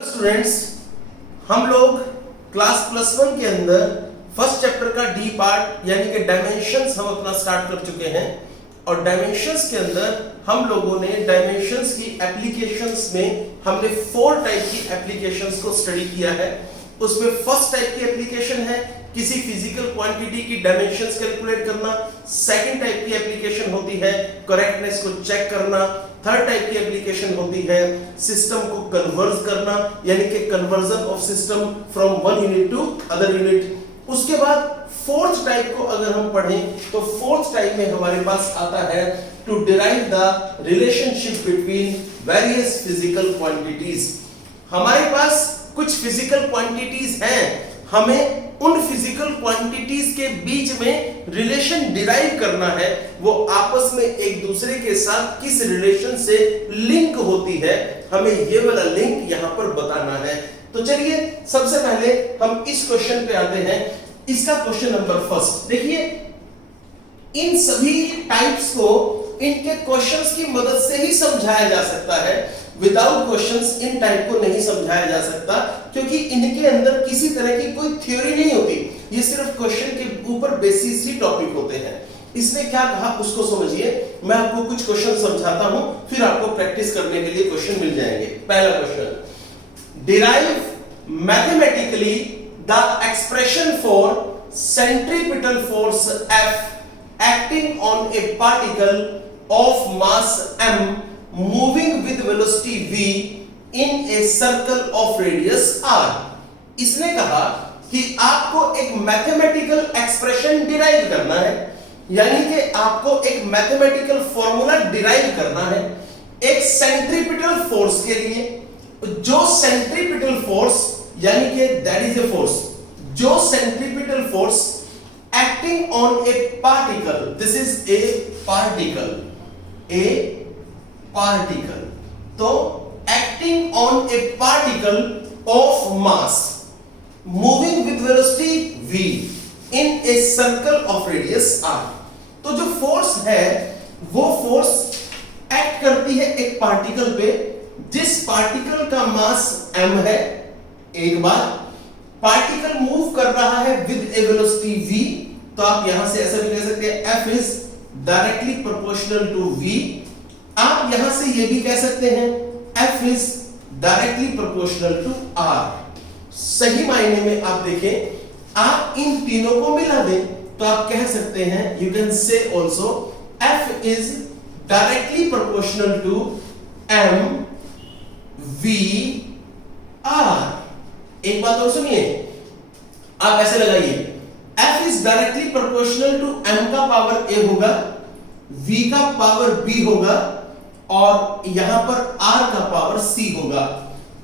Students, हम लोग class plus one के अंदर फर्स्ट चैप्टर का डी पार्ट यानी कि डायमेंशंस हम अपना स्टार्ट कर चुके हैं। और डायमेंशंस के अंदर हम लोगों ने डायमेंशंस की एप्लीकेशंस में हमने 4 टाइप की एप्लीकेशंस को स्टडी किया है। उसमें फर्स्ट टाइप की एप्लीकेशन है किसी फिजिकल क्वांटिटी की डायमेंशंस कैलकुलेट करना। सेकंड टाइप की एप्लीकेशन होती है करेक्टनेस को चेक करना। थर्ड टाइप की एप्लीकेशन होती है सिस्टम को कन्वर्ज करना यानी कि conversion of system from one unit to other unit. उसके बाद फोर्थ टाइप को अगर हम पढ़ें तो फोर्थ टाइप में हमारे पास आता है to derive the relationship between various physical quantities. हमारे पास कुछ फिजिकल क्वांटिटीज हैं, हमें उन फिजिकल क्वांटिटीज के बीच में रिलेशन डिराइव करना है। वो आपस में एक दूसरे के साथ किस रिलेशन से लिंक होती है, हमें ये वाला लिंक यहां पर बताना है। तो चलिए सबसे पहले हम इस क्वेश्चन पे आते हैं। इसका क्वेश्चन नंबर फर्स्ट देखिए, इन सभी टाइप्स को इनके क्वेश्चंस की मदद से ही समझाया जा सकता है। विदाउट क्वेश्चंस इन टाइप को नहीं समझाया जा सकता, क्योंकि इनके अंदर किसी तरह की कोई थ्योरी नहीं होती। ये सिर्फ क्वेश्चन के ऊपर बेसिस ही टॉपिक होते हैं। इसने क्या कहा उसको समझिए। मैं आपको कुछ क्वेश्चन समझाता हूं, फिर आपको प्रैक्टिस करने के लिए क्वेश्चन मिल जाएंगे। पहला question, derive mathematically the expression for centripetal force F acting on a particle of mass m moving with velocity v in a circle of radius r। इसने कहा कि आपको एक मैथमेटिकल एक्सप्रेशन डिराइव करना है, यानी कि आपको एक मैथमेटिकल फॉर्मूला डिराइव करना है एक सेंट्रीपिटल फोर्स के लिए। जो सेंट्रीपिटल फोर्स यानी कि दैट इज ए फोर्स, जो centripetal force acting on a particle, this is a particle, तो acting on a particle of mass moving with velocity v in a circle of radius r। तो जो force है वो force act करती है एक particle पे, जिस पार्टिकल का मास m है। एक बार पार्टिकल मूव कर रहा है विद ए वेलोसिटी v, तो आप यहां से ऐसा भी कह सकते हैं f is directly proportional to v। आप यहां से ये भी कह सकते हैं f is directly proportional to r। सही मायने में आप देखें, आप इन तीनों को मिला दें तो आप कह सकते हैं, you can say also f is directly proportional to m v r। एक बात और सुनिए, आप ऐसे लगाइए, f is directly proportional to m का पावर a होगा, v का पावर b होगा और यहां पर r का पावर c होगा।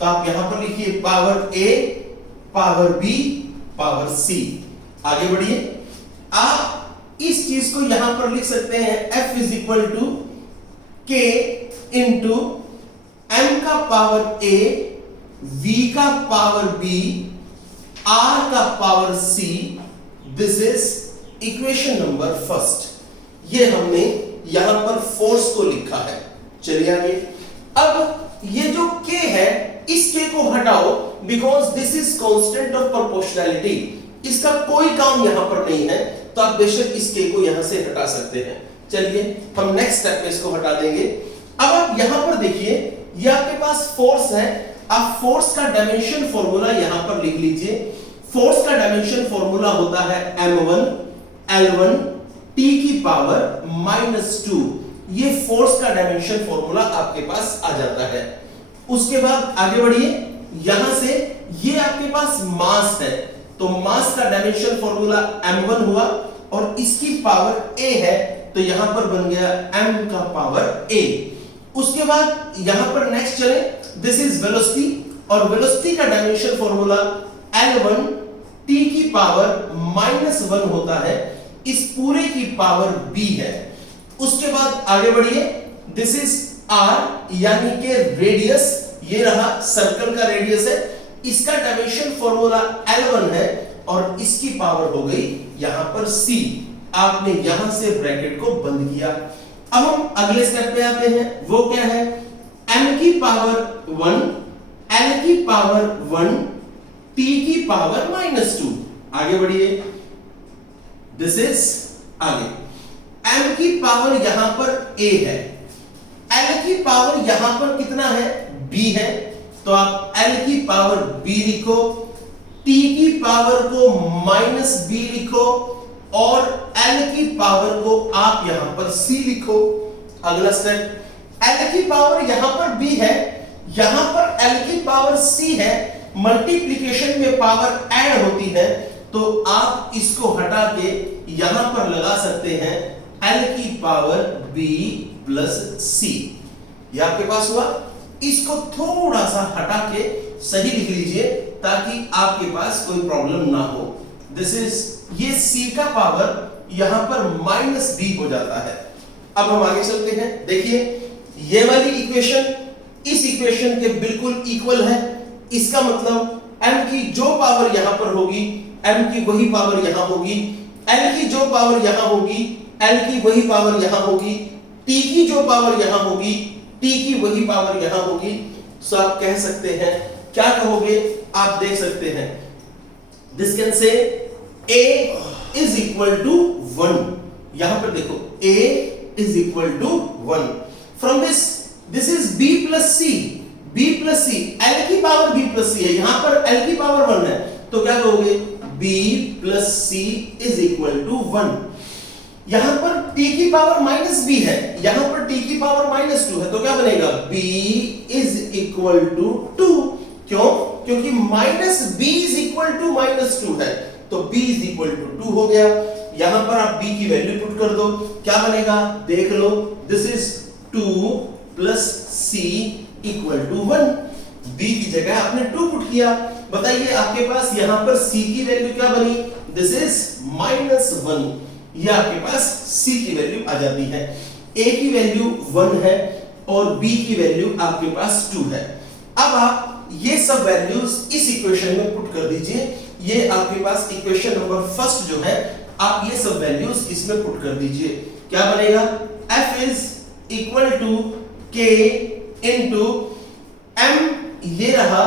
तो आप यहां पर लिखिए power a, power b, power c। आगे बढ़िए, आप इस चीज को यहां पर लिख सकते हैं f is equal to k into m का पावर a, v का पावर b, r का power c। This is equation number first. ये हमने यहां पर फोर्स को लिखा है। चलिए आगे, अब ये जो k है इस k को हटाओ, because this is constant of proportionality. इसका कोई काम यहां पर नहीं है, तो आप बेशक इस k को यहां से हटा सकते हैं। चलिए हम नेक्स्ट स्टेप में इसको हटा देंगे। अब आप यहां पर देखिए, ये आपके पास फोर्स है। आप फोर्स का डायमेंशन फॉर्मूला यहां पर लिख लीजिए। फोर्स का डायमेंशन फॉर्मूला होता है m1 l1 t की पावर -2। ये फोर्स का डायमेंशन फॉर्मूला आपके पास आ जाता है। उसके बाद आगे बढ़िए, यहां से ये आपके पास मास है, तो मास का डायमेंशन फॉर्मूला m1 हुआ और इसकी पावर a है, तो यहां पर बन गया m का पावर a। उसके बाद यहां पर नेक्स्ट चले, दिस इज वेलोसिटी, और वेलोसिटी का डायमेंशन फॉर्मूला L1 t की पावर -1 होता है, इस पूरे की पावर b है। उसके बाद आगे बढ़िए, दिस इज r यानी कि रेडियस, ये रहा सर्कल का रेडियस है, इसका डायमेंशन फॉर्मूला L1 है और इसकी पावर हो गई यहां पर c। आपने यहां से ब्रैकेट को बंद किया। अब हम अगले स्टेप पे आते हैं, वो क्या है, m की पावर 1 L की पावर 1 T की पावर -2। आगे बढ़िए, दिस इज आगे M की पावर यहां पर A है, L की पावर यहां पर कितना है B है, तो आप L की पावर B लिखो, T की पावर को -B लिखो और L की पावर को आप यहां पर C लिखो। अगला स्टेप, L की पावर यहां पर B है, यहां पर L की पावर C है, मल्टीप्लिकेशन में पावर ऐड होती है, तो आप इसको हटा के यहां पर लगा सकते हैं L की पावर B प्लस C। ये आपके पास हुआ। इसको थोड़ा सा हटा के सही लिख लीजिए ताकि आपके पास कोई प्रॉब्लम ना हो। दिस इज, ये C का पावर यहां पर -B हो जाता है। अब हम आगे चलते हैं। देखिए ये वाली इक्वेशन इस इक्वेशन के बिल्कुल इक्वल है। इसका मतलब m की जो पावर यहां पर होगी m की वही पावर यहां होगी, l की जो पावर यहां होगी l की वही पावर यहां होगी, t की जो पावर यहां होगी t की वही पावर यहां होगी। सो आप कह सकते हैं, क्या कहोगे, आप देख सकते हैं, this can say a is equal to 1। यहां पर देखो a is equal to 1। From this is b plus c, b plus c, l की पावर b प्लस c है, यहां पर l की पावर 1 है, तो क्या कहोगे, b plus c is equal to 1। यहां पर t की पावर -b है, यहां पर t की पावर -2 है, तो क्या बनेगा, b इज इक्वल टू 2। क्यों, क्योंकि -b इज इक्वल टू -2 है, तो b इज इक्वल टू 2 हो गया। यहां पर आप b की वैल्यू पुट कर दो, क्या बनेगा, देख लो, this is 2 plus c equal to 1। b की जगह आपने 2 पुट किया। बताइए आपके पास यहां पर c की वैल्यू क्या बनी, दिस इज -1। ये आपके पास c की वैल्यू आ जाती है। a की वैल्यू 1 है और b की वैल्यू आपके पास 2 है। अब आप ये सब वैल्यूज इस इक्वेशन में पुट कर दीजिए। ये आपके पास इक्वेशन नंबर फर्स्ट जो है, आप ये सब वैल्यूज इसमें पुट कर दीजिए। क्या बनेगा, f is equal to k into m, ये रहा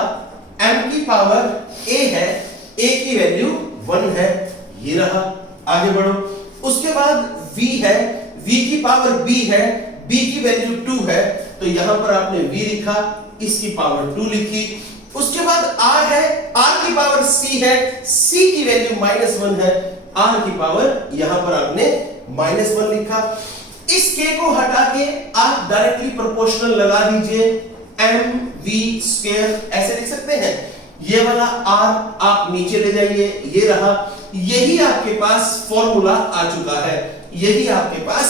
m की पावर a है, a की वैल्यू 1 है, ये रहा। आगे बढ़ो, उसके बाद v है, v की पावर b है, b की वैल्यू 2 है, तो यहां पर आपने v लिखा, इसकी पावर 2 लिखी। उसके बाद r है, r की पावर c है, c की वैल्यू -1 है, r की पावर यहां पर आपने -1 लिखा। इस k को हटा के आप डायरेक्टली प्रोपोर्शनल लगा दीजिए, mv², ऐसे लिख सकते हैं। ये वाला r आप नीचे ले जाइए, ये रहा। यही आपके पास फॉर्मूला आ चुका है, यही आपके पास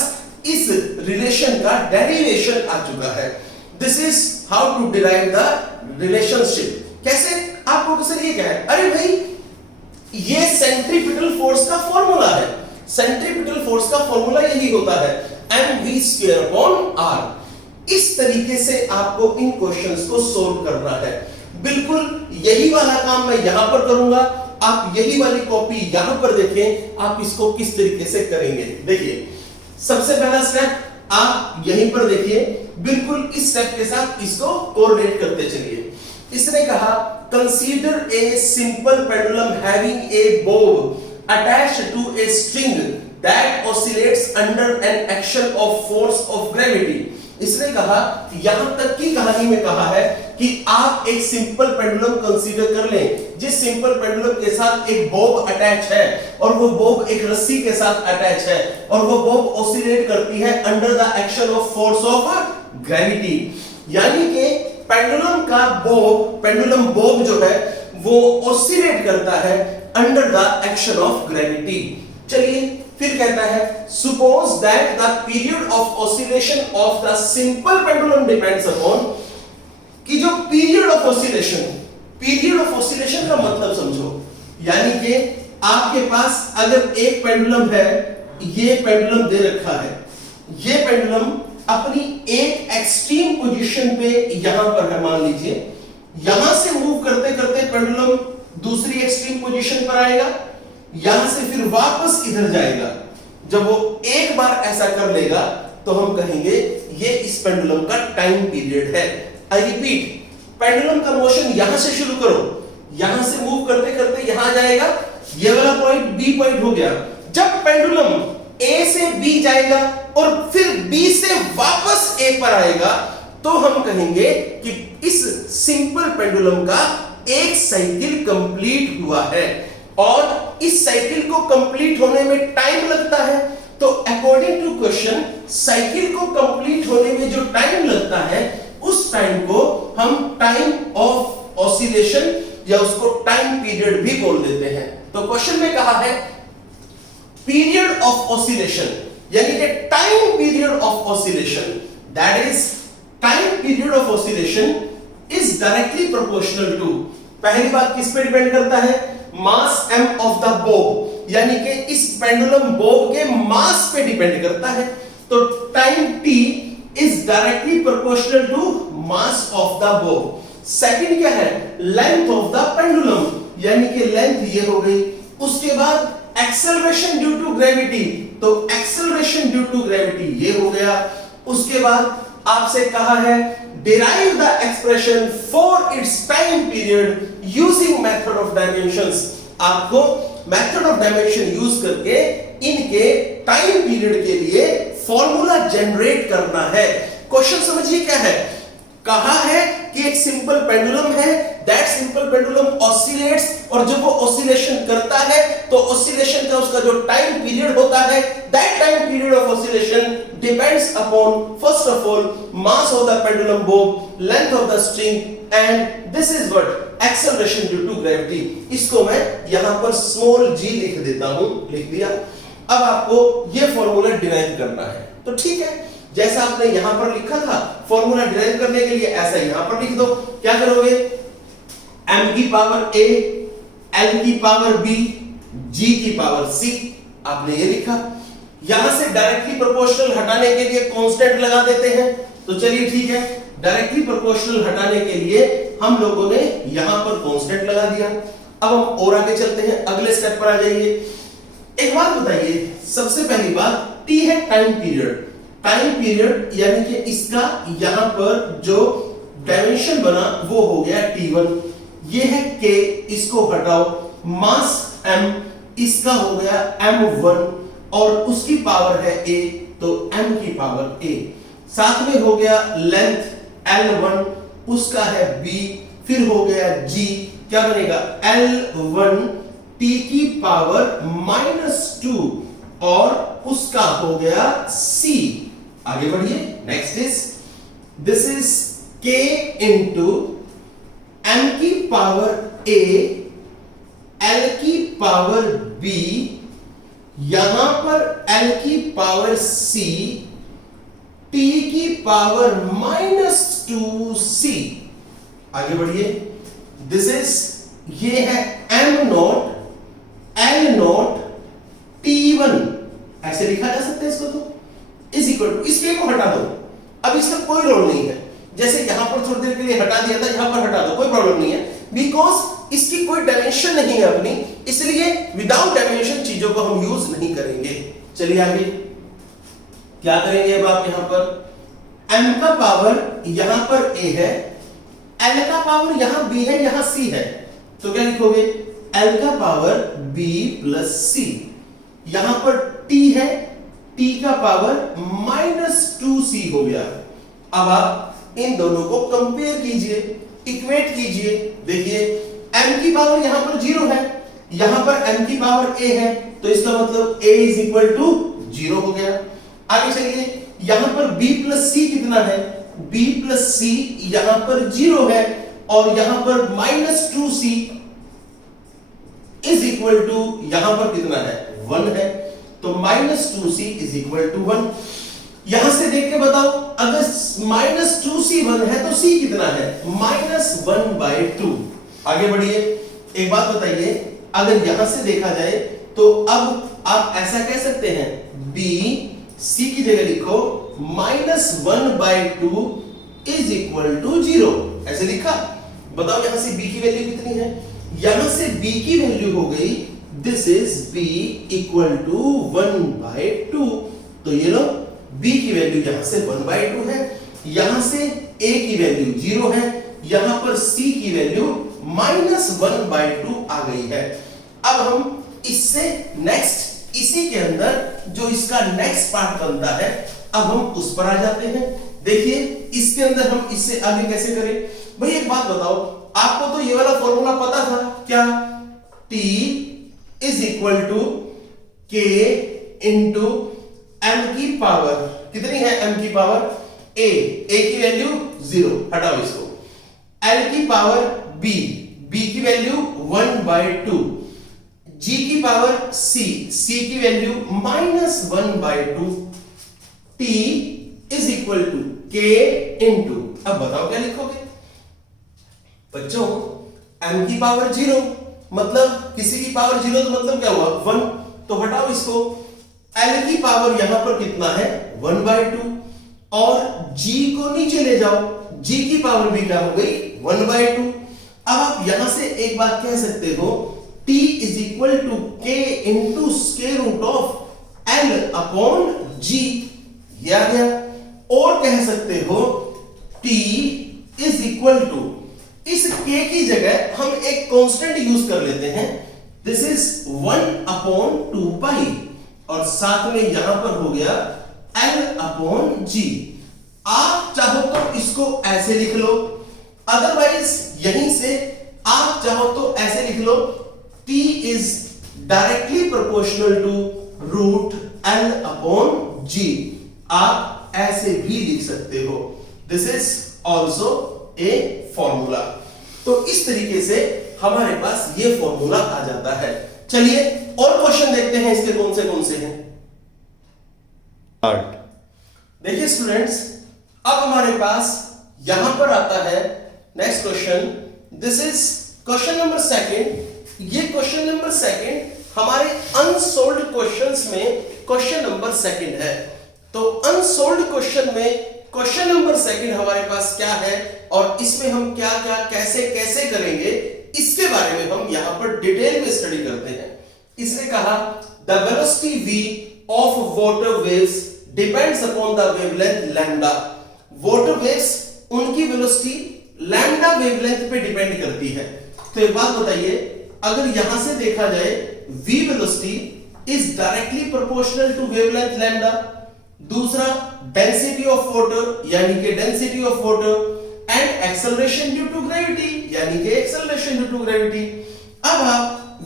इस रिलेशन का डेरिवेशन आ चुका है। This is how to derive the relationship. कैसे, आप प्रोफेसर ये क्या है, अरे भाई ये सेंट्रीपिटल फोर्स का फॉर्मूला है। सेंट्रीपिटल फोर्स का फॉर्मूला यही होता है, mv²/r। इस तरीके से आपको इन क्वेश्चंस को सोल्व करना है। बिल्कुल यही वाला काम मैं यहां पर करूंगा, आप यही वाली कॉपी यहां पर देखें, आप इसको किस तरीके से करेंगे। देखिए सबसे पहला स्टेप आप यहीं पर देखिए, बिल्कुल इस स्टेप के साथ इसको कोरिलेट करते चलिए। इसने कहा, consider a simple pendulum having a bob attached to a string that oscillates under an action of force of gravity. इसने कहा, यहां तक की कहानी में कहा है कि आप एक सिंपल पेंडुलम कंसीडर कर लें, जिस सिंपल पेंडुलम के साथ एक बोब अटैच है और वो बोब एक रस्सी के साथ अटैच है और वो बोब ऑसिलेट करती है under the action of force of gravity. यानी कि पेंडुलम का बोब, पेंडुलम बोब जो है वो ऑसिलेट करता है under the action of gravity. चलिए फिर कहता है, suppose that the period of oscillation of the simple pendulum depends upon, कि जो period of oscillation का मतलब समझो, यानी कि आपके पास अगर एक पेंडुलम है, ये पेंडुलम दे रखा है, ये पेंडुलम अपनी एक एक्सट्रीम पोजीशन पे यहां पर है, मान लीजिए यहां से मूव करते करते पेंडुलम दूसरी एक्सट्रीम पोजीशन पर आएगा, यहां से फिर वापस इधर जाएगा। जब वो एक बार ऐसा कर लेगा तो हम कहेंगे ये इस पेंडुलम का टाइम पीरियड है। आई रिपीट, पेंडुलम का मोशन यहां से शुरू करो, यहां से मूव करते करते यहां जाएगा, ये वाला पॉइंट बी पॉइंट हो गया। जब पेंडुलम ए से बी जाएगा और फिर बी से वापस ए पर आएगा तो हम कहेंगे कि इस सिंपल पेंडुलम का एक साइकिल कंप्लीट हुआ है। और इस साइकिल को कंप्लीट होने में टाइम लगता है, तो अकॉर्डिंग टू क्वेश्चन साइकिल को कंप्लीट होने में जो टाइम लगता है उस टाइम को हम टाइम ऑफ ऑसिलेशन या उसको टाइम पीरियड भी बोल देते हैं। तो क्वेश्चन में कहा है पीरियड ऑफ ऑसिलेशन, यानी कि time period of oscillation, that is time period of oscillation is directly proportional to, पहली बात किस पे डिपेंड करता है, mass m of the bob, यानी कि इस पेंडुलम बोब के मास पे डिपेंड करता है। तो time t is directly proportional to mass of the bob. Second क्या है, लेंथ ऑफ द पेंडुलम, यानी कि लेंथ ये हो गई। उसके बाद एक्सेलरेशन ड्यू टू ग्रेविटी, तो एक्सेलरेशन ड्यू टू ग्रेविटी ये हो गया। उसके बाद आपसे कहा है derive the expression for its time period using method of dimensions, आपको method of dimension यूज करके इनके टाइम पीरियड के लिए फॉर्मूला जनरेट करना है। क्वेश्चन समझिए क्या है, कहा है कि एक सिंपल पेंडुलम है, दैट सिंपल पेंडुलम ऑसिलेट्स, और जब वो ऑसिलेशन करता है तो ऑसिलेशन का उसका जो टाइम पीरियड होता है, that time period of oscillation depends upon first of all mass of the pendulum bob, length of the string and this is what acceleration due to gravity. इसको मैं यहां पर स्मॉल g लिख देता हूं, लिख दिया। अब आपको ये फॉर्मूला डिराइव करना है, तो ठीक है, जैसा आपने यहां पर लिखा था फॉर्मूला डिराइव करने के लिए ऐसा यहां पर लिख दो। क्या करोगे, m की पावर a, l की पावर b, g की पावर c, आपने ये लिखा। यहां से डायरेक्टली प्रोपोर्शनल हटाने के लिए कांस्टेंट लगा देते हैं, तो चलिए ठीक है, डायरेक्टली प्रोपोर्शनल हटाने के लिए हम लोगों ने यहां पर कांस्टेंट लगा दिया। अब हम और आगे चलते हैं, अगले स्टेप पर आ जाइए। एक बात बताइए, सबसे पहली बात t है टाइम पीरियड, टाइम पीरियड यानी कि इसका यहां पर जो डायमेंशन बना वो हो गया t1, ये है k, इसको हटाओ, मास m, इसका हो गया m1 और उसकी पावर है a, तो m की पावर a, साथ में हो गया लेंथ l1, उसका है b, फिर हो गया g, क्या बनेगा l1 t की पावर -2 और उसका हो गया c। आगे बढ़िए, next is this is k into m की पावर a, l की पावर b, यहां पर l की पावर c, t की पावर -2c। आगे बढ़िए, दिस इज ये है m not l not t1, ऐसे लिखा जा सकता है इसको, तो इज इक्वल टू, इसके को हटा दो, अब इसका कोई रोल नहीं है, जैसे यहां पर थोड़ी देर के लिए हटा दिया था, यहां पर हटा दो, कोई प्रॉब्लम नहीं है, बिकॉज इसकी कोई डायमेंशन नहीं है अपनी, इसलिए विदाउट डायमेंशन चीजों को हम यूज नहीं करेंगे। चलिए आगे क्या करेंगे, अब आप यहां पर m का पावर यहां पर a है, l का पावर यहां b है, यहां c है, तो क्या लिखोगे l का पावर b प्लस c, यहां पर t है, t का पावर -2c हो गया। अब आप इन दोनों को कंपेयर कीजिए, इक्वेट कीजिए, देखिए m की पावर यहां पर 0 है, यहां पर m की पावर a है, तो इसका मतलब a इज इक्वल टू 0 हो गया। आगे चलिए, यहां पर b प्लस c कितना है, b प्लस c यहां पर 0 है और यहां पर -2c इज इक्वल टू यहां पर कितना है 1 है, तो -2c इज इक्वल टू 1। यहां से देख के बताओ, अगर -2c 1 है तो c कितना है -1/2। आगे बढ़िए, एक बात बताइए, अगर यहां से देखा जाए तो अब आप ऐसा कह सकते हैं b, c की जगह लिखो -1/2 इज इक्वल टू 0, ऐसे लिखा। बताओ यहां से b की वैल्यू कितनी है, यहां से b की वैल्यू हो गई, this is b equal to 1/2, तो ये लो b की वैल्यू यहां से 1/2 है, यहां से a की वैल्यू 0 है, यहां पर c की वैल्यू -1/2 आ गई है। अब हम इससे नेक्स्ट, इसी के अंदर जो इसका नेक्स्ट पार्ट बनता है, अब हम उस पर आ जाते हैं। देखिए इसके अंदर हम इससे आगे कैसे करें। भाई एक बात बताओ, आपको तो ये वाला फॉर्मूला पता था क्या, t is equal to k into m की पावर, कितनी है m की पावर a की वैल्यू 0, हटाओ इसको, l की पावर b की वैल्यू 1/2, g की पावर c की value -1/2, t is equal to k into, अब बताओ क्या लिखोगे बच्चों, m की पावर 0 मतलब किसी की पावर 0 तो मतलब क्या हुआ 1, तो हटाओ इसको, l की पावर यहां पर कितना है 1/2 और g को नीचे ले जाओ, g की पावर भी क्या हो गई 1/2। अब आप यहां से एक बात कह सकते हो, t is equal to k into square root of l upon g, ये आ गया। और कह सकते हो t इज इक्वल टू, इस k की जगह हम एक कांस्टेंट यूज कर लेते हैं, दिस इज 1/2 पाई, और साथ में यहां पर हो गया L अपॉन G। आप चाहो तो इसको ऐसे लिख लो, अदरवाइज यहीं से आप चाहो तो ऐसे लिख लो, T is directly proportional to root L upon G, आप ऐसे भी लिख सकते हो, this is also a formula. तो इस तरीके से हमारे पास ये फॉर्मूला आ जाता है। चलिए और क्वेश्चन देखते हैं, इसके कौन से हैं। देखिए स्टूडेंट्स, अब हमारे पास यहां पर आता है next question, this is question number 2। ये क्वेश्चन नंबर 2 हमारे अनसोल्व्ड क्वेश्चंस में क्वेश्चन नंबर 2 है। तो अनसोल्व्ड क्वेश्चन में क्वेश्चन नंबर 2 हमारे पास क्या है और इसमें हम क्या क्या कैसे कैसे करेंगे, इसके बारे में हम यहां पर डिटेल में स्टडी करते हैं। इसने कहा the velocity v of water waves depends upon the wavelength lambda. Water waves उनकी वेलोसिटी लैम्डा वेवलेंथ पे डिपेंड करती है। तो एक बात बताइए, अगर यहां से देखा जाए v velocity is directly proportional to wavelength lambda. दूसरा डेंसिटी ऑफ वाटर यानी कि density of water and acceleration due to gravity यानी कि एक्सेलरेशन ड्यू टू ग्रेविटी। अब आप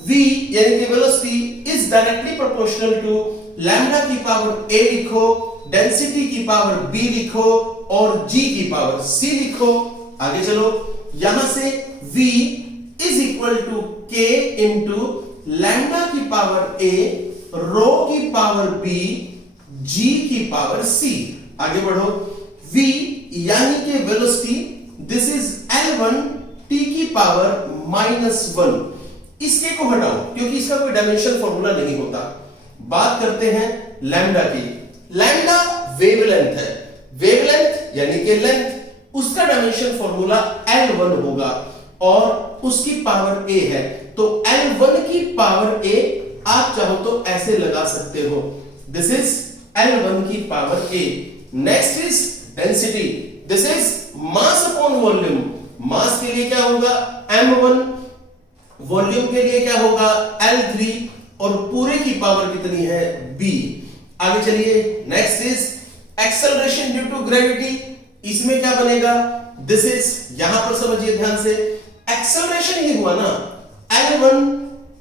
v यानी कि velocity is directly proportional to lambda की पावर a लिखो, डेंसिटी की पावर b लिखो और g की पावर c लिखो। आगे चलो, यहां से v is equal to k into lambda की पावर a, रो की पावर b, g की पावर c। आगे बढ़ो, v यानी कि velocity this is L1 t की पावर -1। इसके को हटाओ क्योंकि इसका कोई डायमेंशन फॉर्मूला नहीं होता। बात करते हैं लैम्डा की। लैम्डा वेवलेंथ है, वेवलेंथ यानी कि लेंथ, उसका डायमेंशन फॉर्मूला L1 होगा और उसकी पावर a है। तो L1 की पावर a आप चाहो तो ऐसे लगा सकते हो, दिस इज L1 की power a। Next is density, this is mass upon volume. Mass के लिए क्या होगा m1, वॉल्यूम के लिए क्या होगा L3 और पूरे की पावर कितनी है b। आगे चलिए, next is acceleration due to gravity. इसमें क्या बनेगा, दिस इज, यहां पर समझिए ध्यान से, एक्सेलरेशन ही हुआ ना, L1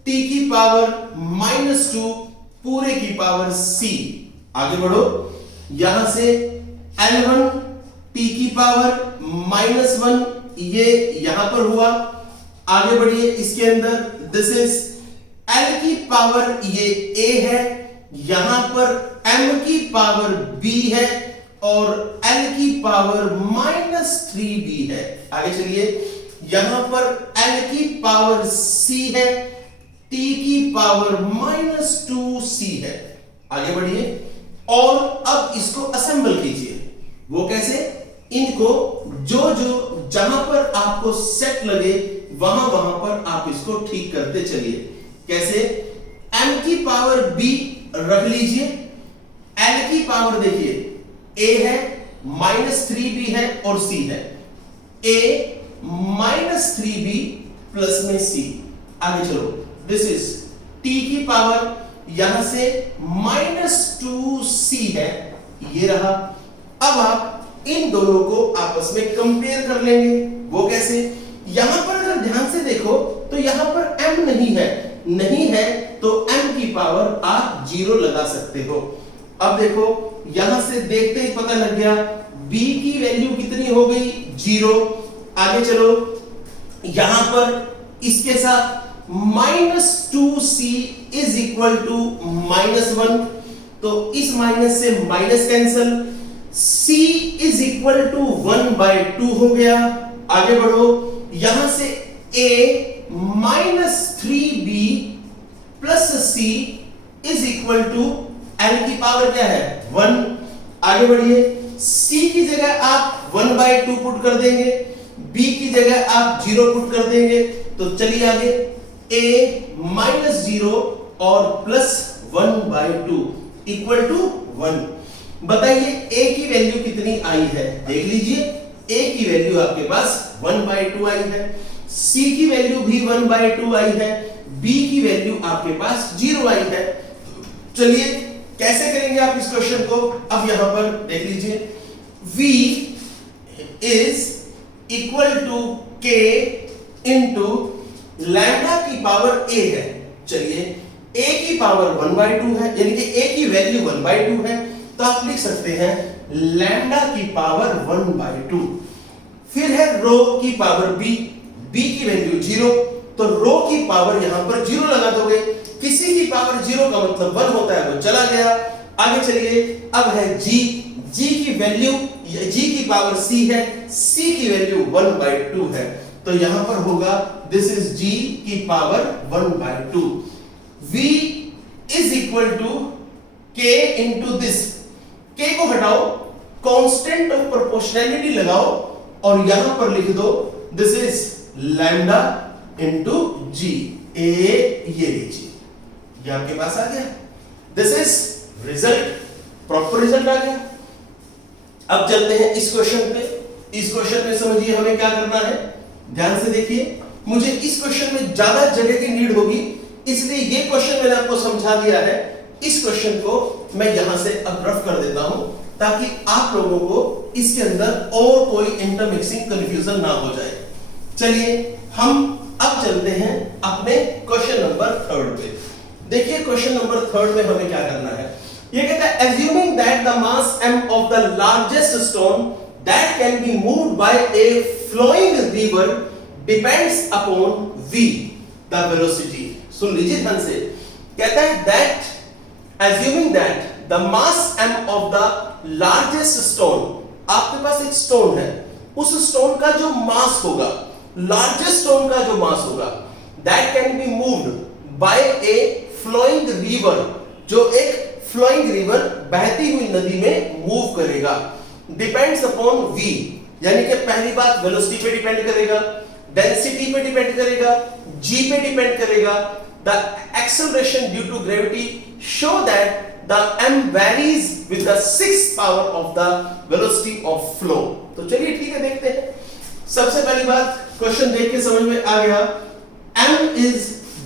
t की पावर -2 पूरे की पावर c। आगे बढ़ो, यहां से L1 t की पावर -1, ये यहां पर हुआ। आगे बढ़िए, इसके अंदर दिस इज L की पावर ये a है, यहां पर m की पावर b है और L की पावर -3b है। आगे चलिए, यहां पर L की पावर c है, t की पावर -2c है। आगे बढ़िए और अब इसको असेंबल कीजिए। वो कैसे, इनको जो जहां पर आपको सेट लगे वहां पर आप इसको ठीक करते चलिए। कैसे, m की पावर b रख लीजिए, L की पावर देखिए a है, -3b है और c है। a -3b प्लस में c। आगे चलो, दिस इज t की पावर यहां से -2c है, ये रहा। अब आप इन दोनों को आपस में कंपेयर कर लेंगे। वो कैसे? यहां पर अगर ध्यान से देखो तो यहां पर m नहीं है तो m की पावर आप 0 लगा सकते हो। अब देखो, यहां से देखते ही पता लग गया b की वैल्यू कितनी हो गई? 0। आगे चलो, यहां पर इसके साथ -2c इज इक्वल टू -1, तो इस माइनस से minus cancel, c is equal to 1/2 हो गया। आगे बढ़ो, यहां से a -3b plus c is equal to l की पावर क्या है? 1। आगे बढ़िए, c की जगह आप 1/2 पुट कर देंगे, b की जगह आप 0 पुट कर देंगे। तो चलिए आगे, a -0 और प्लस 1/2 इक्वल टू 1। बताइए a की वैल्यू कितनी आई है? देख लीजिए, a की वैल्यू आपके पास 1/2 आई है, c की वैल्यू भी 1/2 आई है, b की वैल्यू आपके पास 0 आई है। चलिए कैसे करेंगे आप इस क्वेश्चन को? अब यहां पर देख लीजिए, v is equal to k into lambda की पावर a है। चलिए, a की पावर 1/2 है, यानी कि a की वैल्यू 1/2 है, तो आप लिख सकते हैं लैम्डा की पावर 1/2। फिर है रो की पावर b की वैल्यू 0, तो रो की पावर यहां पर 0 लगा दोगे। किसी की पावर 0 का मतलब 1 होता है, वो चला गया। आगे चलिए, अब है g की वैल्यू, g की पावर c है, c की वैल्यू 1/2 है, तो यहां पर होगा दिस इज g की power 1/2। v is equal to k into this, k को हटाओ, कांस्टेंट ऑफ प्रोपोर्शनैलिटी लगाओ और यहां पर लिख दो this is lambda into g। ये लीजिए, ये आपके पास आ गया। This is result, proper result आ गया। अब चलते हैं इस क्वेश्चन पे। इस क्वेश्चन में समझिए हमें क्या करना है, ध्यान से देखिए। मुझे इस क्वेश्चन में ज्यादा जगह की नीड होगी, इसलिए ये क्वेश्चन मैंने आपको समझा दिया है। इस क्वेश्चन को मैं यहां से अब रफ कर देता हूं, ताकि आप लोगों को इसके अंदर और कोई इंटरमिक्सिंग कंफ्यूजन ना हो जाए। चलिए हम अब चलते हैं अपने क्वेश्चन नंबर 3 पे। देखिए क्वेश्चन नंबर 3 में हमें क्या करना है। ये कहता है assuming that the mass m of the largest stone that can be moved by a flowing river depends upon v, the velocity। सुन लीजिए ध्यान से, कहता है that assuming that the mass m of the largest stone, आपके पास एक stone है, उस stone का जो मास होगा, लार्जेस्ट स्टोन का जो मास होगा, that can be moved by a flowing river, जो एक फ्लोइंग रिवर बहती हुई नदी में मूव करेगा, डिपेंड्स अपॉन v, यानी कि पहली बात वेलोसिटी पे डिपेंड करेगा, डेंसिटी पे डिपेंड करेगा, g पे डिपेंड करेगा, the acceleration due to gravity show that the m varies with the 6th power of the velocity of flow। तो चलिए ठीक है, देखते हैं। सबसे पहली बात, क्वेश्चन देख के समझ में आ गया, m is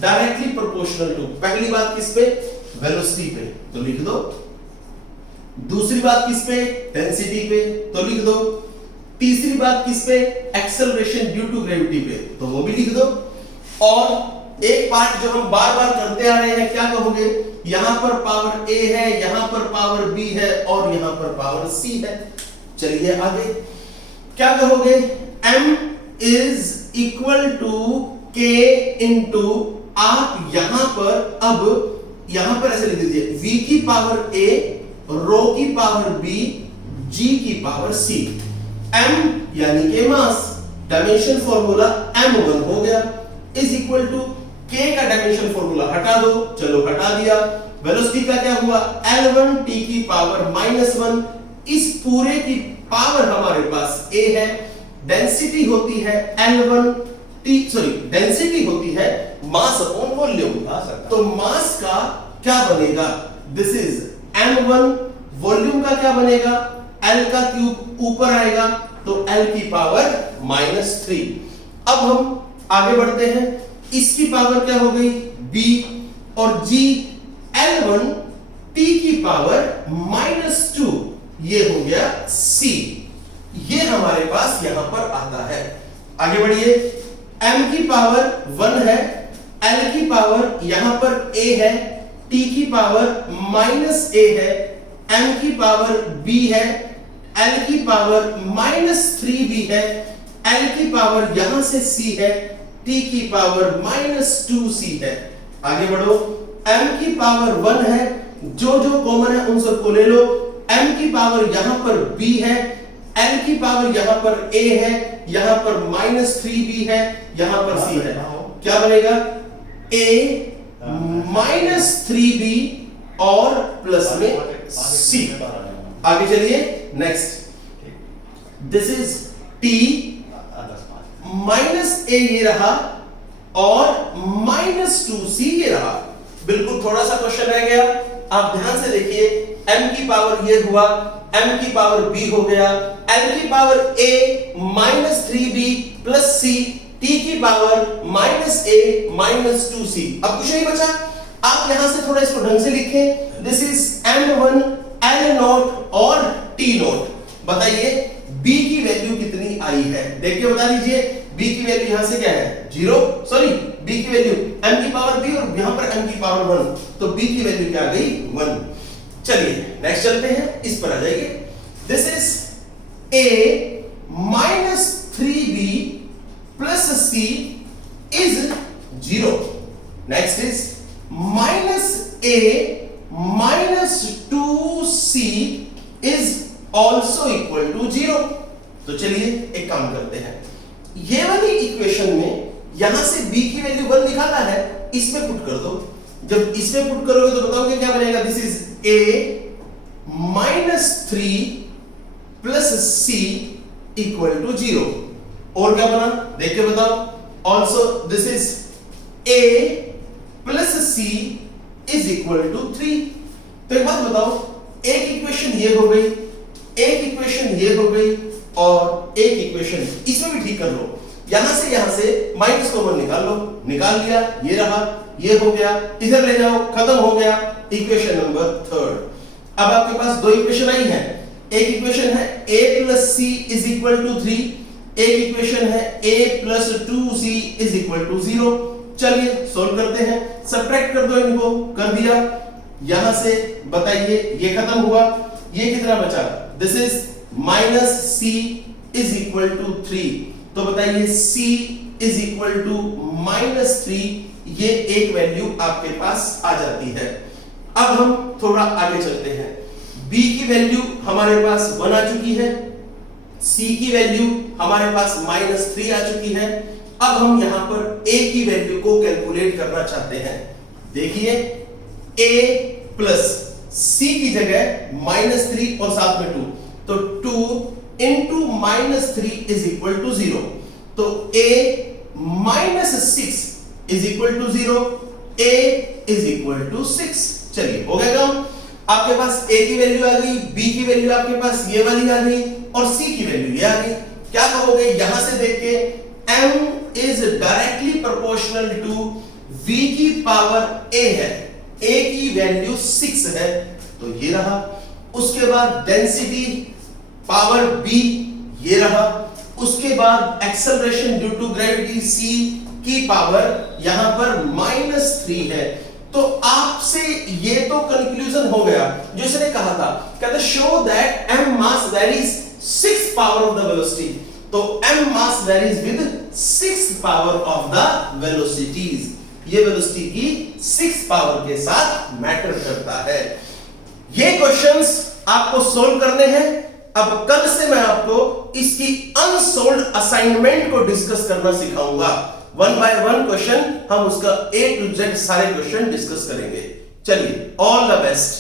directly proportional to, पहली बात किस पे? वेलोसिटी पे, तो लिख दो। दूसरी बात किस पे? डेंसिटी पे, तो लिख दो। तीसरी बात किस पे? एक्सेलरेशन ड्यू टू ग्रेविटी पे, तो वो भी लिख दो। और एक पार्ट जो हम बार बार करते आ रहे हैं, क्या कहोगे? यहां पर पावर a है, यहां पर पावर b है और यहां पर पावर c है। चलिए आगे क्या कहोगे? m is equal to k into, आप यहां पर अब यहां पर ऐसे लिख दीजिए, v की पावर a, रो की पावर b, g की पावर c। m यानी कि मास, डायमेंशन फॉर्मूला m1 हो गया, इज इक्वल टू k का डायमेंशन फॉर्मूला हटा दो, चलो हटा दिया। वेलोसिटी का क्या हुआ? l1 t की पावर -1, इस पूरे की पावर हमारे पास a है। डेंसिटी होती है l1 डेंसिटी होती है मास अपॉन वॉल्यूम, तो मास का क्या बनेगा? दिस इज m1, वॉल्यूम का क्या बनेगा? l का क्यूब ऊपर आएगा, तो L की पावर -3। अब हम आगे बढ़ते हैं, इसकी पावर क्या हो गई B और G L1 T की पावर -2 ये हो गया C। ये हमारे पास यहां पर आता है। आगे बढ़िए, M की पावर 1 है, L की पावर यहां पर A है, T की पावर -A है, M की पावर B है, L की पावर -3B है, L की पावर यहां से C है, T की पावर -2C है। आगे बढ़ो, M की पावर 1 है, जो जो कॉमन है उन सबको ले लो। M की पावर यहां पर B है, L की पावर यहां पर A है, यहां पर -3B है, यहां पर C है। क्या बनेगा? A -3B और प्लस में C। आगे चलिए, next, this is T -A ये रहा और -2C ये रहा। बिल्कुल थोड़ा सा क्वेश्चन रह गया, आप ध्यान से देखिए। M की पावर ये हुआ, M की पावर B हो गया, L की power A -3B plus C, T की पावर -A -2C। अब कुछ नहीं बचा, आप यहां से थोड़ा इसको ढंग से लिखें। दिस इज M1 L0 और T0। बताइए B की वैल्यू कितनी आई है, देख के बता दीजिए। B की वैल्यू यहां से क्या है 0, सॉरी B की वैल्यू M की पावर B और यहां पर M की पावर 1, तो B की वैल्यू क्या आ गई 1। चलिए नेक्स्ट चलते हैं, इस पर आ जाइए। This is A -3B plus C is 0। Next is -A -2C is also equal to 0। तो चलिए एक काम करते हैं, ये वाली इक्वेशन में यहां से B की वैल्यू 1 निकाला है, इसमें पुट कर दो। जब इसमें पुट करोगे तो बताओगे क्या बनेगा? This is A -3 plus C equal to 0। और क्या बना देख के बताओ। Also this is A plus C is equal to 3। तो एक बात बताओ, एक इक्वेशन ये हो गई, एक इक्वेशन ये हो गई और एक इक्वेशन इसमें भी ठीक कर लो। यहां से माइनस कॉमन निकाल लो, निकाल लिया, ये रहा, ये हो गया, इधर ले जाओ, खत्म हो गया। Equation number 3। अब आपके पास दो इक्वेशन आई है, एक इक्वेशन है A plus C is equal to 3, एक इक्वेशन है A plus 2C is equal to 0। चलिए सॉल्व करते हैं, सब्ट्रैक्ट कर दो इनको, कर दिया। यहां से बताइए ये खत्म हुआ, ये कितना बचा? This is -C is equal to 3। तो बताइए C इज इक्वल टू -3, ये एक वैल्यू आपके पास आ जाती है। अब हम थोड़ा आगे चलते हैं। B की वैल्यू हमारे पास 1 आ चुकी है, C की वैल्यू हमारे पास -3 आ चुकी है। अब हम यहां पर A की वैल्यू को कैलकुलेट करना चाहते हैं। देखिए A प्लस C की जगह -3 और साथ में 2, तो 2 इंटू -3 इज इक्वल टू 0। तो A -6 is equal to 0, A is equal to 6। चलिए हो गया काम। आपके पास A की वैल्यू आ गई, B की वैल्यू आपके पास ये वाली आ गई और C की वैल्यू ये आ गई। क्या कहोगे यहां से देख के? M इज डायरेक्टली प्रोपोर्शनल टू V की पावर A है, A की वैल्यू 6 है, तो ये रहा। उसके बाद डेंसिटी पावर B ये रहा। उसके बाद acceleration due to gravity C की पावर यहां पर -3 है। तो आपसे ये तो कंक्लूजन हो गया जो इसने कहा था, कहते show that m mass varies 6 power of the velocity. तो m mass varies with 6 power of the velocities. ये वेलोसिटी की 6 पावर के साथ मैटर करता है। ये क्वेश्चंस आपको सोल्व करने हैं। अब कल से मैं आपको इसकी अनसोल्व्ड असाइनमेंट को डिस्कस करना सिखाऊंगा। 1 बाय 1 क्वेश्चन हम उसका A to Z सारे क्वेश्चन डिस्कस करेंगे। चलिए ऑल द बेस्ट।